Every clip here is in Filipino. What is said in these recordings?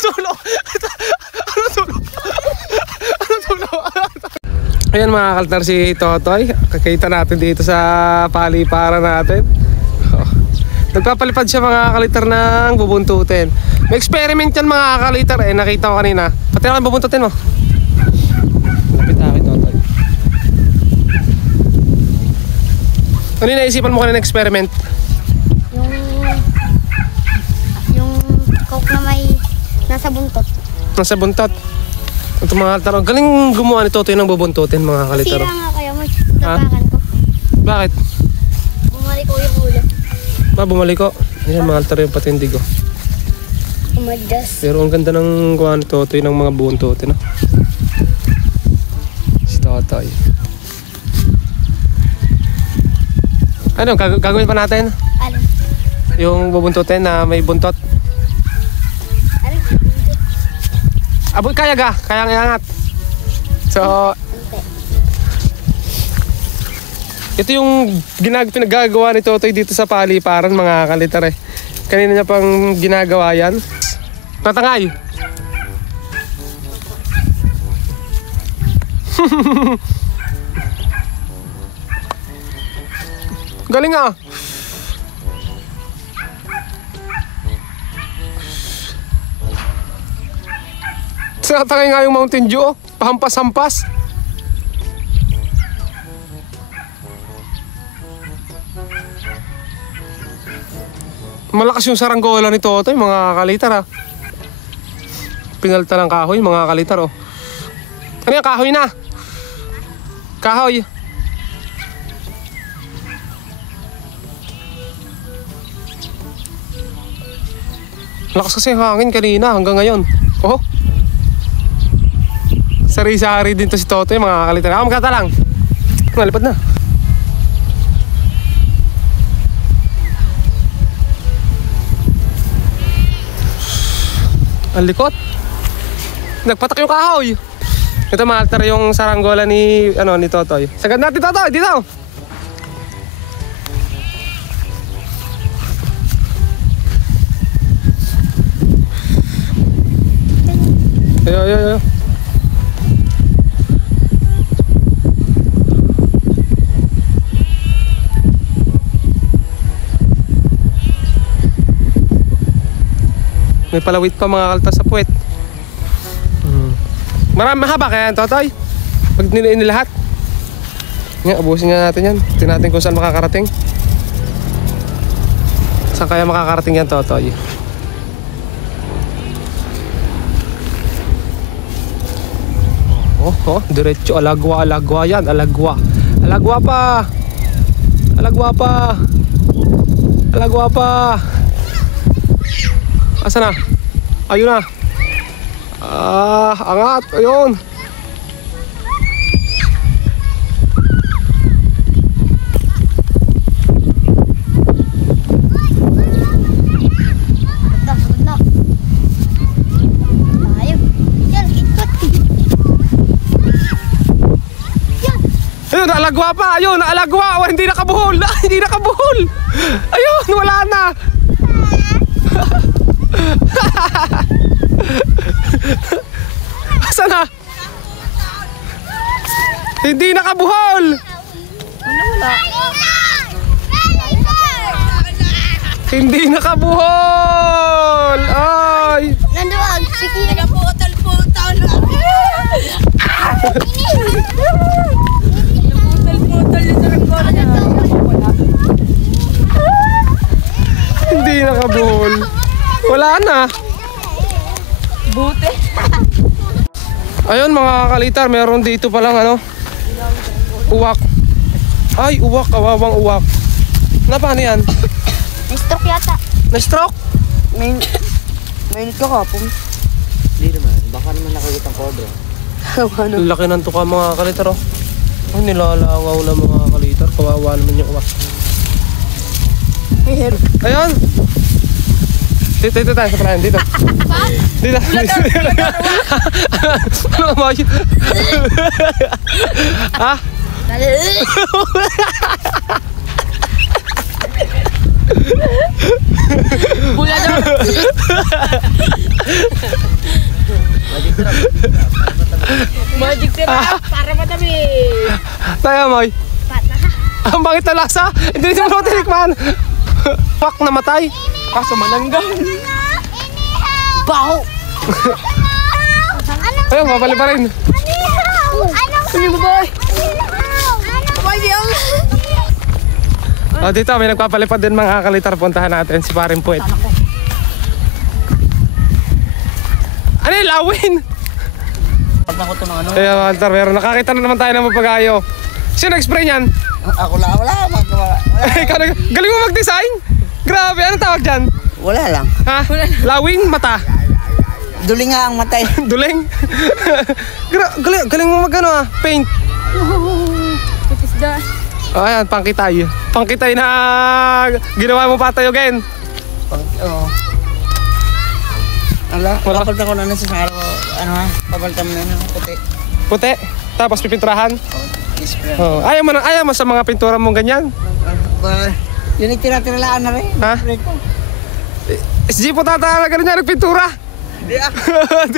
tulog? Ano tulog? Ano tulog? Ayan mga kaltar, si Totoy. Kakita natin dito sa paliparan natin. Nagpapalipad siya mga kalitar ng bubuntutin. May experiment yan mga kalitar eh. Nakita ko kanina. Pati na kayo bubuntutin mo. Lapit na kay Totoy. Ano yung naisipan mo kanina experiment? Yung coke na may nasa buntot. Nasa buntot. Ito mga kalitar. Galing gumawa ni Totoy ng bubuntutin mga kalitar. Sira nga kaya mo. Tapakan ko. Bakit? Bumalik ko yung ulo. Bumalik ko. Ayan mga kalitar yung patindig ko. Umadas. Pero ang ganda ng gawa ni Totoy ng mga buntutin. Si Totoy. Ano, gagawin pa natin? Alin? Yung bubuntutin na may buntot. Alin? Abot kaya ga? Kaya iangat. So, ito yung pinagagawa ni Totoy dito sa paliparan mga kalitar eh. Kanina niya pang ginagawa yan. Tatangay. Galing ah. Tatangay nga yung Mountain Dew. Pahampas-hampas. Malakas yung saranggola ni Totoy mga kalitar ah. Pinalta ng kahoy mga kalitar oh. Ano yung kahoy na? Kahoy. Lakas kasi hangin kanina hanggang ngayon. Oh. Sari-sari din to si Totoy mga kalitar. Ako magkata lang. Nalipad na. Ang likot. Nagpatak yung kahoy. Ito mga altar yung saranggola ni Totoy. Sagad natin Totoy, dito. Ayo. May palawit pa mga kaltas sa puwet. Marami mahaba kaya yan Totoy. Pag niliin lahat. Nga, ubusin nga natin yan. Tingnan natin kung saan makakarating. Saan kaya makakarating yan Totoy? Oh, diretso. Alagwa yan. Alagwa pa. Asa na? Ayun na. Angat. Ayun. Ayun, naalagwa pa. Ayun, naalagwa. Oh, hindi nakabuhol. Hindi nakabuhol. Ayun, wala na. Asa na? Hindi nakabuhol. Wala. Hindi nakabuhol. Ay. Nanduwag. Sige. Naputol-putol. Naputol-putol yung saranggola na. Hindi nakabuhol. Wala na. Buti. Ayun mga kalitar, meron dito palang uwak. Ay, uwak, kawawang uwak. Paano yan? Na-stroke yata. Na-stroke? Mainit ka kapong. Hindi naman, baka naman nakagat ang cobra. Laki ng tuka mga kalitar oh. Ay, nilalangaw na mga kalitar. Kawawa naman yung uwak. Ayun. Dito tayo sa palayan, dito. Dito. Ano ba yun? Ha? Bulador. Magic syrup para madami. Tayo, Moy. Pata. Ang bakit na lasa? Hindi naman ako tinikman. Pak, namatay. Kaso malanggang. Baho. Ayun, mabali pa rin. Ano ba? Oh, dito, may nagpapalipad din mga kalitar. Puntahan natin si Paring Puwet. Ano yung lawin? Pag ako ito ng ano. Ayun, Walter, meron. Nakakita na naman tayo ng mapagayo. Sino nag-spray niyan? Ako wala magawa. Ikaw, galing mo mag-design? Grabe, anong tawag dyan? Wala lang. Ha? Lawing mata? Duling nga ang matay. Duling? Galing mo mag-ano paint. Putisda. Oh, ayan, pangkitay. Pangkitay na ginawa mo patayogin. Oo. Ala, Wala. papalitan ko na sa saro. Ano ha? Papalitan mo na ng puti. Puti, tapos pipinturahan. Spray. Oh, ayaw mo sa mga pintura mong ganyan. Yun yung tira-tiralaan na rin. Ha? Spray ko. SG po tatalaga rin niya nagpintura. Hindi ah. Kaya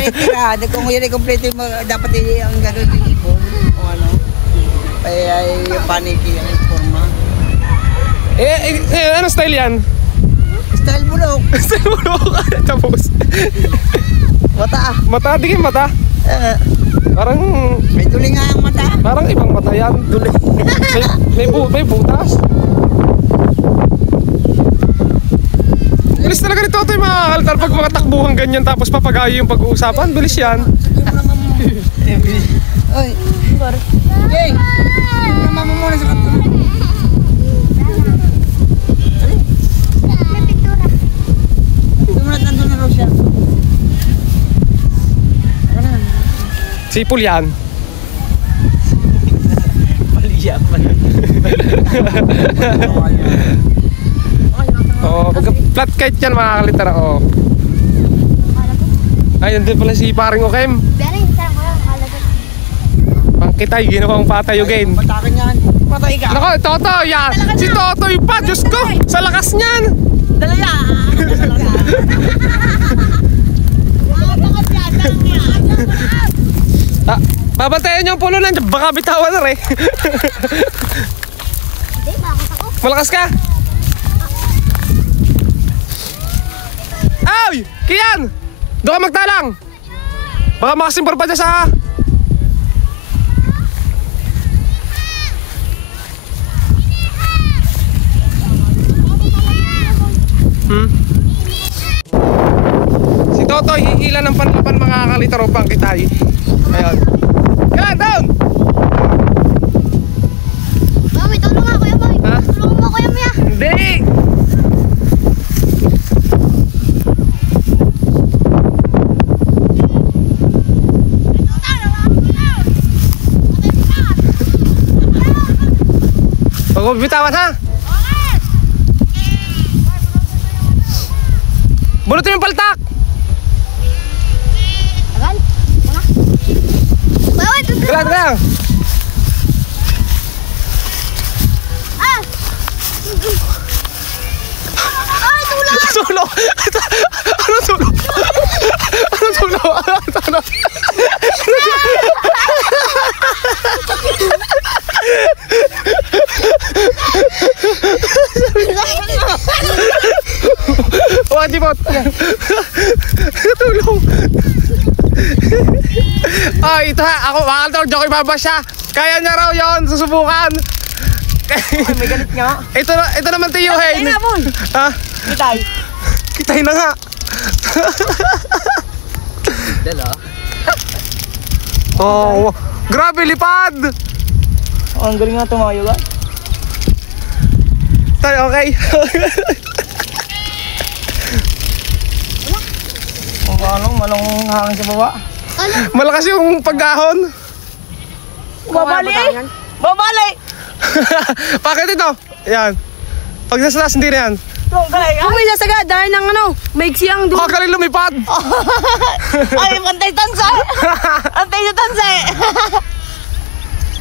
yung tira. Kung yun yung complete mo, dapat ang gagawin yung ibon. O ano. Ay yung paniki yung forma. Ano style yan? Style bulok. Style mo tapos. Mata ah. Mata, tingin mata. Parang May duling nga ang mata. Parang ibang mata yan. May butas. Bilis talaga nito yung mga kaltar pag mga takbuhan ganyan tapos papagayo yung pag-uusapan. Bilis yan. Oy. Yay! Mama muna sa kanto. May pintura. Tumulat na doon na raw siya. Sipol yan. Paliya. Oo, pag flat kite yan mga kalitara. Oo. Ayun din pala si Paring Okem. Pero sarang ko lang. Halaga. Pangkitay, ginawang patayogin. Patakin yan. Patay ka. Nako, Toto, yan. Si Totoy pa, Diyos ko, sa lakas niyan. Dalaya. Babantayan niyo ang puno lang, baka bitawan na rin. Hindi, bakit ako? Malakas ka? Ay! Kian! Doon ka magtalang! Baka makasimpor pa dyan sa... Si Totoy, hihila ng panlapan mga kalitaro pang kitay. Ayan. Yan, down! Mami, tulong nga kuya, mami. Ha? Tulungan mo kuya, Mia. Hindi! Huwag mo bibitawan ha? Bunutin mo yung paltak! Tagal. Una. Bawal, tulong. Galang! Ah! Ay, tulong! Tulong! Anong tulong? Anong tulong? Anong tulong? Oh, di ba? Tulong! Oh, ito ha. Ako, bakal daw, Jokoy Babasya. Kaya niya raw yun. Susubukan. May galit nga. Ito naman tiyuhin. Ay, namon. Ha? Kitay. Kitay na nga. Dala. Oh, grabe lipad. Oh, ang galing nga tumayo ba? Tayo, okay. Kung ano, malong hangin sa baba. Malakas yung pag-ahon. Babali eh! Babali! Bakit ito? Yan. Pag nasa taas, hindi na yan. Kung may sasaga, dahil ng ano, maiksi ang Oh, galing lumipad. Ay, pantay tansa! Pantay sa tansa eh!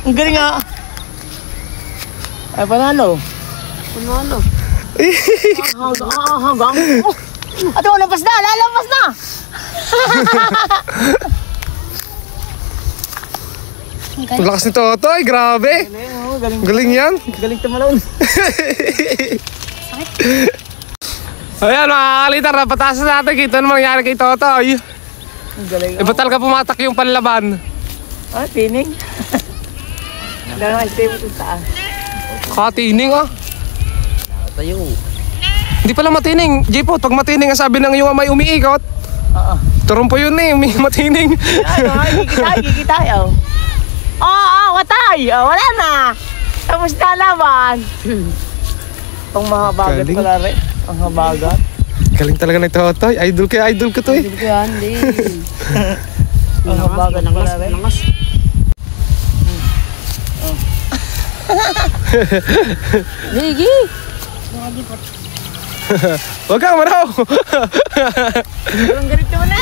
Ang galing nga. Ay, panalo. Panalo. Hanggang. Ato, lampas na! Lalampas na! Ang lakas ni Totoy, grabe. Galing. Galing yan. Galing tumalon. Ayan mga kalitar, napataas na natin. Kita naman nangyari kay Totoy. Galing. Iba talaga pumatak yung panlaban. Ah, tining. Dalawang alpay mo ito taas. Katining ah. Tayo. Hindi pala matining. J-Pot, pag matining ang sabi ng yung may umiikot. Oo. Turumpo yun eh, matining. Ay, gigitay. Oo, watay. Wala na. Tapos na laban. Ang mga bagat Galing. pala rin. Ang habagat. Galing talaga ng Totoy. Idol ko to eh. Hindi ko yan, hindi. Ang habagat pala rin. Ligi! Huwag kang maraw. Ang ganito mo na.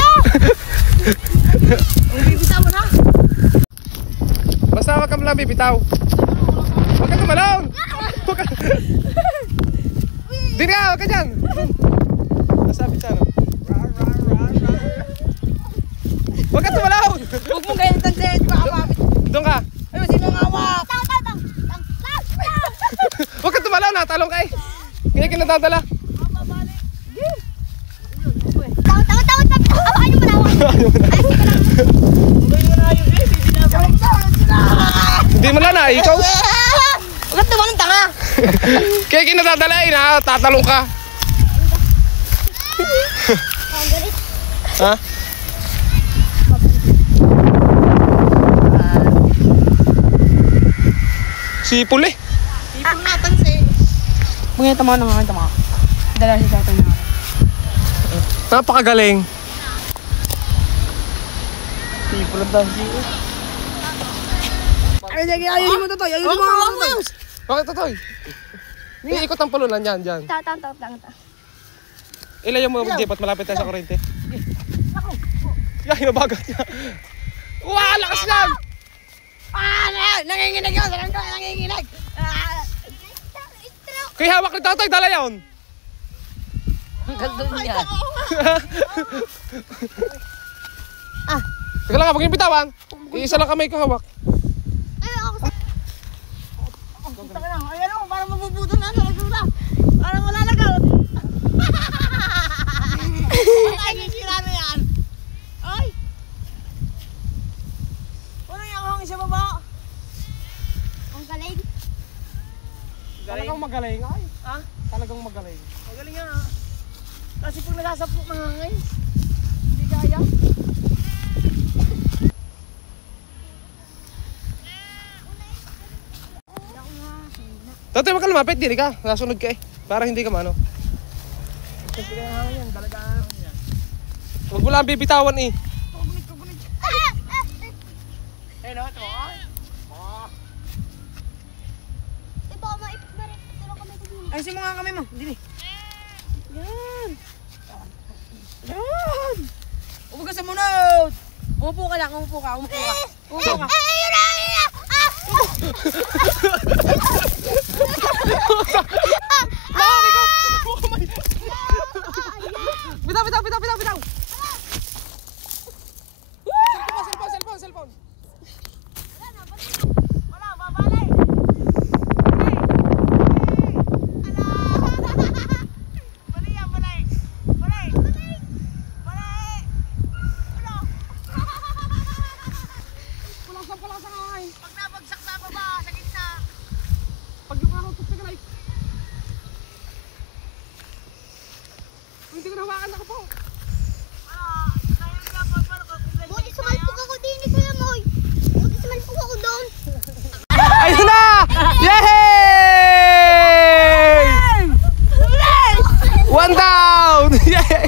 Ang bibitaw mo na. Basta wag kang lang bibitaw. Huwag kang tumalon. Huwag ka. Din ka, huwag ka dyan. Nasabi siya, no? Huwag ka tumalon. Huwag mong ganyan tansin. Doon ka. Ano, sino ang awak? Huwag ka tumalon, natalong ka eh. Kaya kinadadala. Hindi mo lang na, ikaw. Huwag ka tumalong tanga. Kaya kinadadala eh, tatalong ka. Ha? Sipul eh. Sipong natin si. Mga tama na mga tama. Dala si tatay na. Napakagaling. Sipong lang tayo siya. Ayun mo to. Ayun mo to. Bakit Totoy? Iikot ang pulunan yan, dyan. Ilayo mo, Jepat, malapit tayo sa kurente. Yan, hinabagat niya. Wow, lakas yan! Nanginginig yun! Nanginginig! Kaya hawak ni Totoy, dala yun! Ang ganda niya. Teka lang, huwag yung bitawan. Iisa lang kamay ko hawak. Ayan o, parang mabubuto na. Parang malalagaw. Ay, sisira na yan. Ay! Wala yung hangin sa baba. Ang galing. Talagang magaling. Ay, ha? Talagang magaling. Magaling nga. Kasi pag nagasapok ng hangin, hindi kaya. Totoy, wag ka lumapit, dili ka. Nasunod ka eh. Para hindi ka mano. Kasi kaya hangin yan, talaga hangin yan. Huwag mo lang bibitawan eh. Ayun o, ito. Ito, maipit na rin. Tulong kami sa dito. Ay, si mga kami mo. Dili. Yan. Yan. Upo ka sa munod. Umupo ka lang, umupo ka. Umupo ka. Ayun na! Bitaw! Cellphone! Wala, babalay. Balay yan, balay. Balay. Balay. Ano? Palasan ka nga eh. Pag nabagsak sa baba, sa gitna. Pag yung araw, tuksa ka na eh. Hindi ko nahawakan na ka po. Buti sumalpok ako din ni Kuya Moy. Buti sumalpok ako doon. Ayun na! Yay! One down! Yay!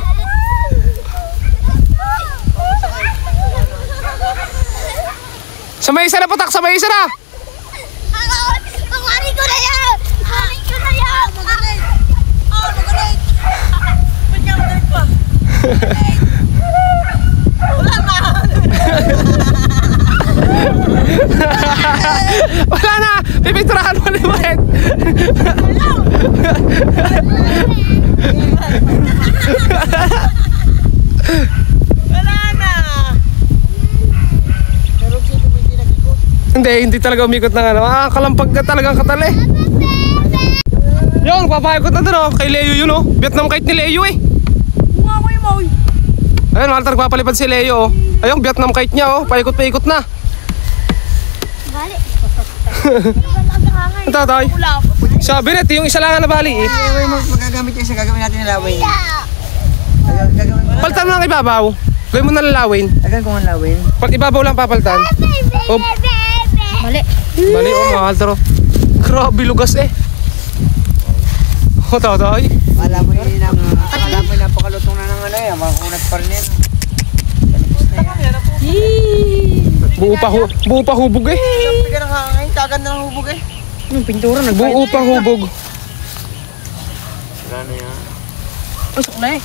Sa may isa na patak! Sa may isa na! Ang hari ko na yan! Hari ko na yan! Magaling! Oh, magaling! Ba't niya magaling pa? Wala na! Wala na! Pipinturahan mo ulit! Wala! Hindi talaga umikot ng ano. Kalampag ka talagang katali. Yun, papayakot na doon oh. Kay Leo yun oh. Vietnam kite ni Leo eh. Ayun, Walter, papalipad si Leo oh. Ayun, Vietnam kite niya oh. Paikot na. Bali. Ito, Toy. Sabi na, yung isa lang na bali eh. Magagamit yan sa gagawin natin ng lawin. Gagawin mo. Paltan mo lang ibabaw. Gawin mo na lalawin. Agan kung ang lawin. Pag ibabaw lang papaltan. Oh, Bali. bali oh, mga Walter oh. Grabe lugas eh. Oh, Toy. Alam mo yun napakalutong na ng ano yan. Makakunat pa rin yan. Talipos na yan. Buo pa hubog eh. Sabi ka ng hangin, kaganda ng hubog eh. Yung pintura Buo pa hubog. Wala na yan. Usok na eh.